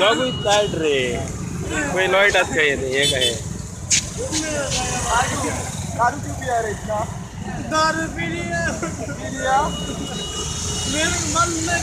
Dog with card रे कोई लॉयटात काय हे काय दारू क्यों पिया रे इतना? दारू पी लिया मेरे मन में